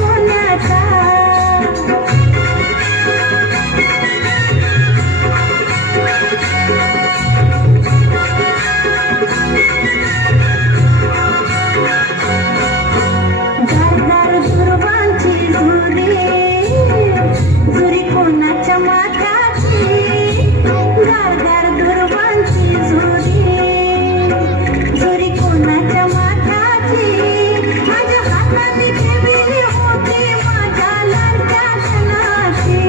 सोन्याचा गारगार दुर्वांची झुरी कोणाच्या माथ्याची गारगार दुर्वांची झुरी कोणाच्या माथ्याची माझ्या हाताने ठेवली होती माझ्या लाडक्या धनाची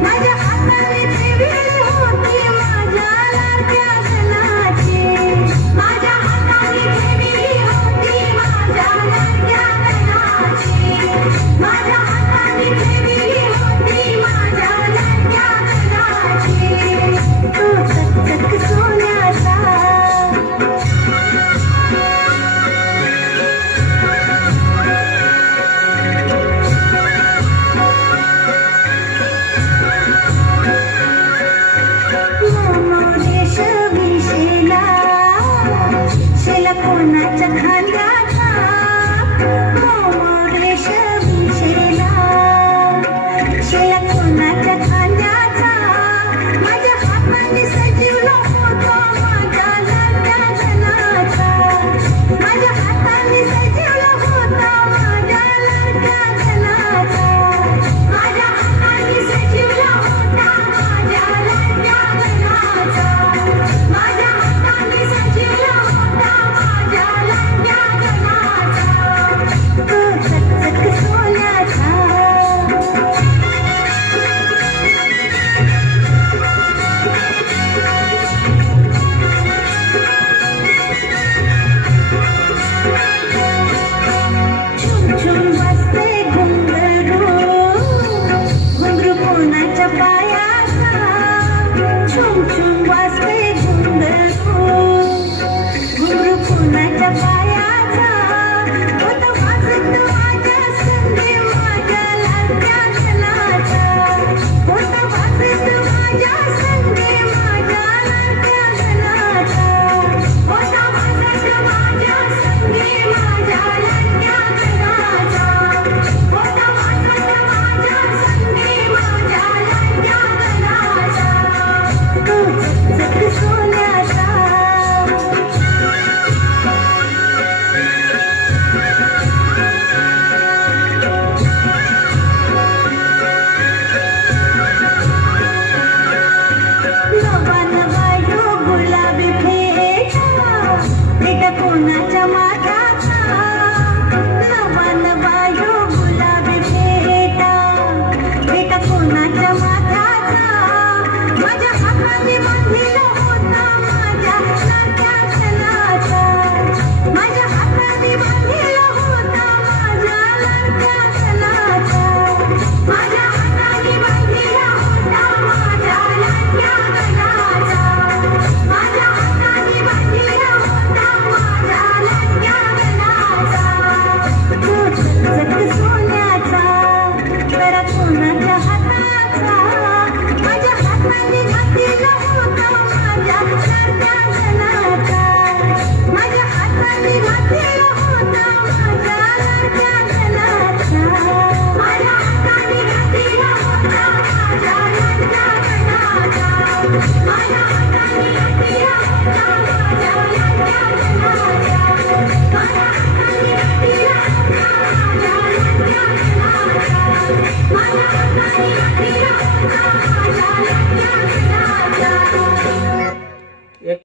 माझ्या हाताने ठेवली होती माझ्या लाडक्या धनाची माझ्या हाताने ठेवली होती माझ्या लाडक्या धनाची माझ्या हाताने ठेवली होती माझ्या लाडक्या धनाची तो चकचक सोन्याचा शेला कोणाच्या खांद्याचा मोरेश विशेला शेला कोणाच्या खांद्याचा माझ्या हाताने सजीवला होता माझ्या लाडक्या धनाचा माझ्या हाताने सजीवला होता माझ्या लाडक्या धनाचा माझ्या हाताने सजीवला होता माझ्या लाडक्या धनाचा माझ्या हाताने सजीवला होता माझ्या लाडक्या धनाचा तो चकचक सोन्याचा छुम छुम वाजते घुंगरू कोणाच्या पायाचा छुम छुम वाजते घुंगरू कोणाच्या पायाचा होता वाजत माझ्या संगे माझ्या लाडक्या धनाचा होता वाजत माझ्या संगे माझ्या लाडक्या धनाचा होता वाजत माझ्या संगे माझ्या लाडक्या धनाचा होता वाजत माझ्या संगे माझ्या लाडक्या धनाचा तो चकचक सोन्याचा नवा नवा यो गुलाबी फेटा कोणाच्या माथ्याचा नवा नवा यो गुलाबी फेटा कोणाच्या माथ्याचा माझ्या हाताने बांधलेला होता माझ्या लाडक्या धनाचा माझ्या हाताने बांधलेला होता माझ्या लाडक्या धनाचा माझ्या हाताने बांधलेला होता माझ्या लाडक्या धनाचा माझ्या हाताने बांधलेला होता माझ्या लाडक्या धनाचा तो चकचक सोन्याचा जरा कोणाच्या हाताचा माझ्या हाताने घातलेला होता माझ्या लाडक्या धनाचा माझ्या हाताने घातलेला होता माझ्या लाडक्या धनाचा माझ्या हाताने घातलेला होता माझ्या लाडक्या धनाचा माझ्या हाताने घातलेला होता माझ्या लाडक्या धनाचा माझ्या हाताने घातलेला होता माझ्या लाडक्या धनाचा माझ्या हाताने घातलेला होता